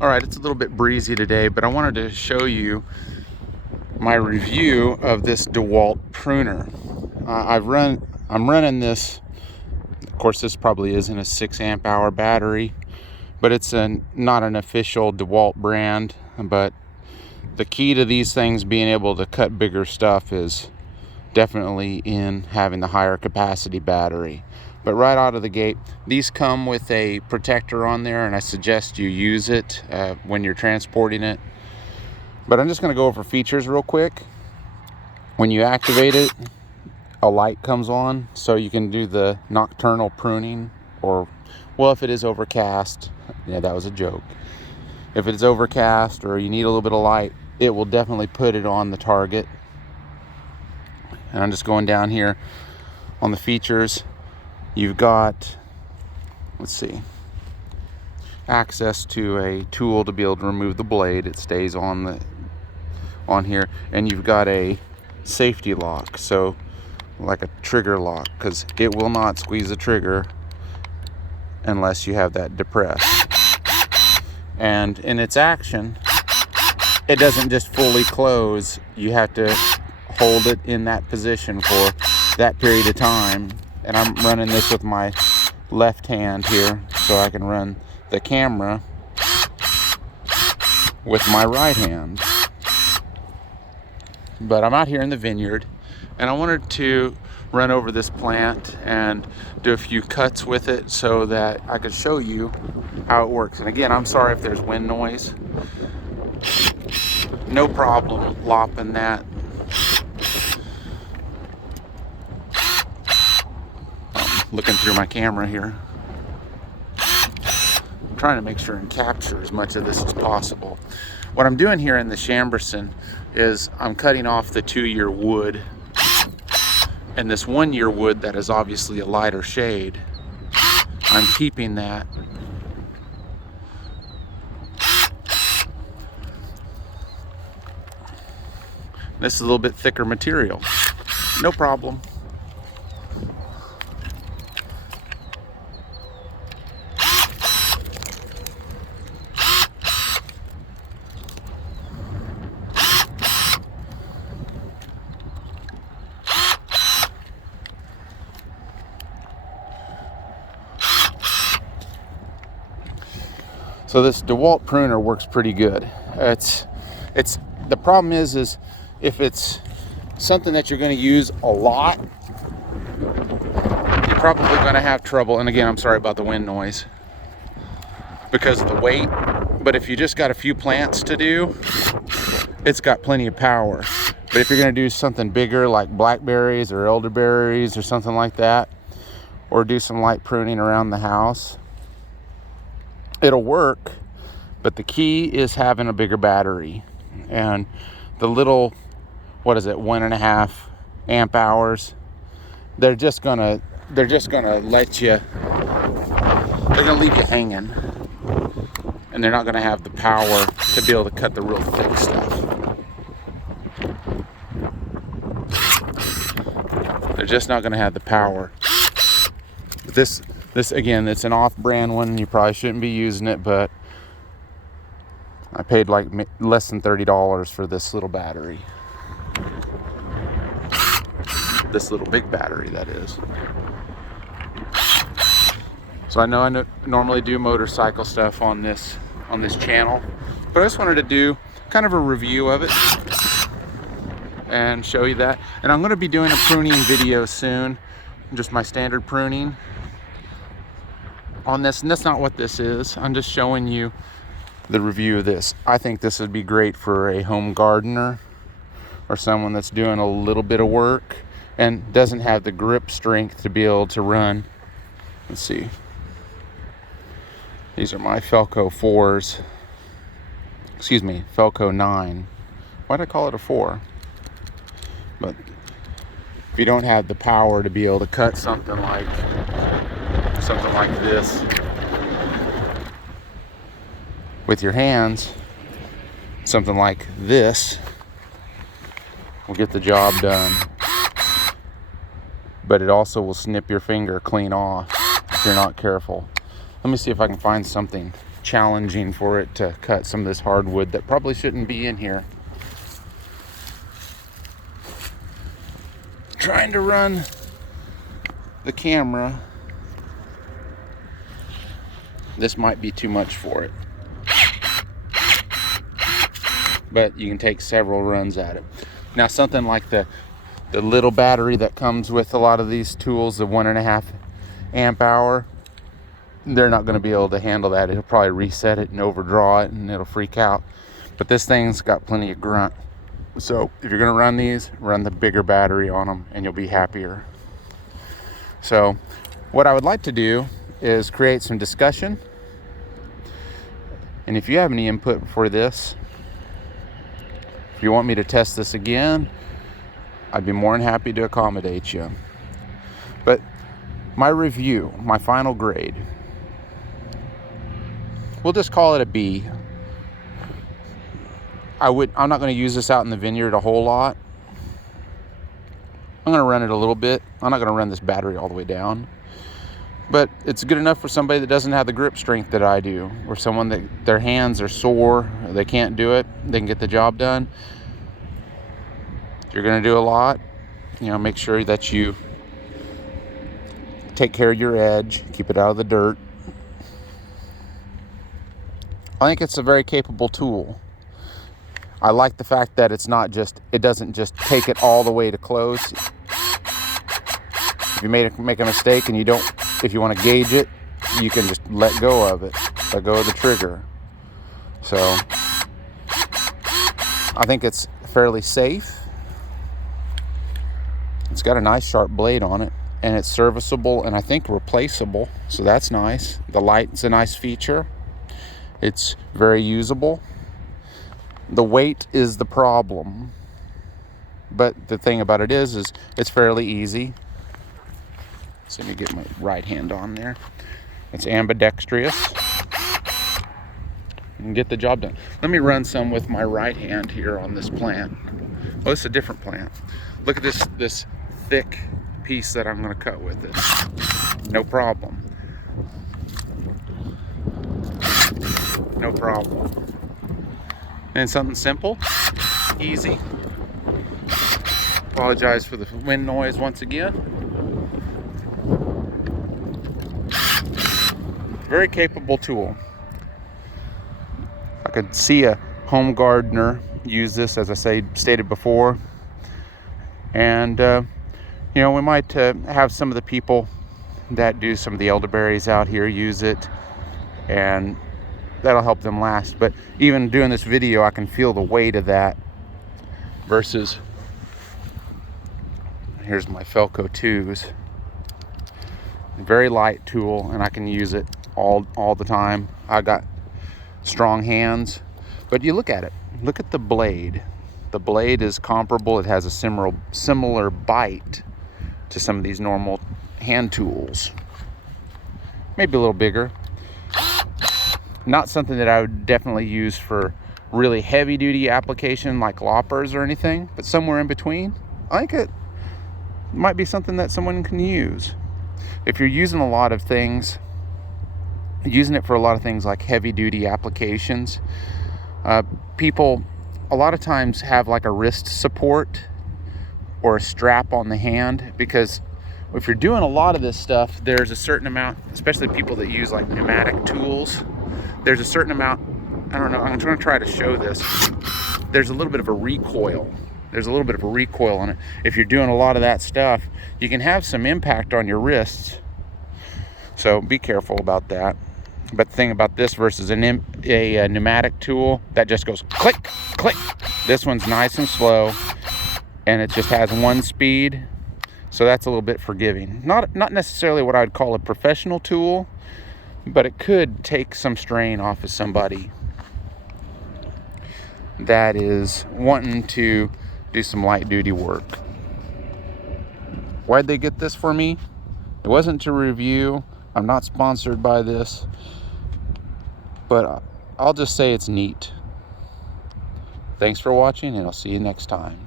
All right, it's a little bit breezy today, but I wanted to show you my review of this DeWalt pruner. I'm running this. Of course, this probably isn't a 6 amp hour battery, but it's not an official DeWalt brand. But the key to these things being able to cut bigger stuff is definitely in having the higher capacity battery. But right out of the gate, these come with a protector on there, and I suggest you use it when you're transporting it. But I'm just going to go over features real quick. When you activate it, a light comes on, so you can do the nocturnal pruning, or, well, if it is overcast, yeah, that was a joke. If it's overcast or you need a little bit of light, it will definitely put it on the target. And I'm just going down here on the features. You've got, let's see, access to a tool to be able to remove the blade. It stays on here, and you've got a safety lock, so like a trigger lock, because it will not squeeze the trigger unless you have that depressed. And in its action, it doesn't just fully close. You have to hold it in that position for that period of time. And I'm running this with my left hand here, so I can run the camera with my right hand. But I'm out here in the vineyard, and I wanted to run over this plant and do a few cuts with it so that I could show you how it works. And again, I'm sorry if there's wind noise. No problem lopping that. Looking through my camera here. I'm trying to make sure and capture as much of this as possible. What I'm doing here in the Chamberson is I'm cutting off the 2-year wood, and this 1-year wood that is obviously a lighter shade, I'm keeping that. This is a little bit thicker material. No problem. So this DeWalt pruner works pretty good. It's the problem is if it's something that you're going to use a lot, you're probably going to have trouble. And again, I'm sorry about the wind noise because of the weight. But if you just got a few plants to do, it's got plenty of power. But if you're going to do something bigger like blackberries or elderberries or something like that, or do some light pruning around the house, it'll work. But the key is having a bigger battery. And the little, what is it, 1.5 amp hours, they're just gonna let you, they're gonna leave you hanging, and they're not gonna have the power to be able to cut the real thick stuff. They're just not gonna have the power. This again, it's an off-brand one. You probably shouldn't be using it, but I paid like less than $30 for this little battery. This little big battery, that is. So I normally do motorcycle stuff on this channel, but I just wanted to do kind of a review of it and show you that. And I'm going to be doing a pruning video soon, just my standard pruning on this. And that's not what this is. I'm just showing you the review of this. I think this would be great for a home gardener or someone that's doing a little bit of work and doesn't have the grip strength to be able to run. Let's see. These are my Felco 4s. Excuse me, Felco 9. Why'd I call it a 4? But if you don't have the power to be able to cut something like this with your hands, something like this will get the job done. But it also will snip your finger clean off if you're not careful. Let me see if I can find something challenging for it to cut some of this hardwood that probably shouldn't be in here. Trying to run the camera. This might be too much for it, but you can take several runs at it. Now, something like the little battery that comes with a lot of these tools, the 1.5 amp hour, they're not going to be able to handle that. It'll probably reset it and overdraw it, and it'll freak out. But this thing's got plenty of grunt. So if you're going to run these, run the bigger battery on them, and you'll be happier. So what I would like to do is create some discussion. And if you have any input for this, if you want me to test this again, I'd be more than happy to accommodate you. But my review, my final grade, we'll just call it a B. I'm not going to use this out in the vineyard a whole lot. I'm going to run it a little bit. I'm not going to run this battery all the way down. But it's good enough for somebody that doesn't have the grip strength that I do, or someone that their hands are sore, or they can't do it, they can get the job done. If you're going to do a lot, make sure that you take care of your edge, keep it out of the dirt. I think it's a very capable tool. I like the fact that it doesn't just take it all the way to close. If you make a mistake and if you want to gauge it, you can just let go of it, let go of the trigger. So I think it's fairly safe. It's got a nice sharp blade on it, and it's serviceable and I think replaceable, so that's nice. The light's a nice feature. It's very usable. The weight is the problem, but the thing about it is it's fairly easy. So let me get my right hand on there. It's ambidextrous and get the job done. Let me run some with my right hand here on this plant. Oh, it's a different plant. Look at this thick piece that I'm going to cut with it. No problem. No problem. And something simple, easy. Apologize for the wind noise once again. Very capable tool. I could see a home gardener use this, as I stated before. And, we might have some of the people that do some of the elderberries out here use it, and that'll help them last. But even doing this video, I can feel the weight of that versus, here's my Felco 2s. Very light tool, and I can use it all the time. I got strong hands. But you look at it. Look at the blade. The blade is comparable. It has a similar bite to some of these normal hand tools. Maybe a little bigger. Not something that I would definitely use for really heavy duty application like loppers or anything, but somewhere in between. I think it might be something that someone can use. If you're using a lot of things, using it for a lot of things like heavy duty applications, people a lot of times have like a wrist support or a strap on the hand, because if you're doing a lot of this stuff, there's a certain amount, especially people that use like pneumatic tools, there's a certain amount, I don't know, I'm going to try to show this. There's a little bit of a recoil. There's a little bit of a recoil on it. If you're doing a lot of that stuff, you can have some impact on your wrists. So be careful about that. But the thing about this versus a pneumatic tool, that just goes click, click. This one's nice and slow, and it just has one speed. So that's a little bit forgiving. Not necessarily what I'd call a professional tool, but it could take some strain off of somebody that is wanting to do some light duty work. Why'd they get this for me? It wasn't to review. I'm not sponsored by this, but I'll just say it's neat. Thanks for watching, and I'll see you next time.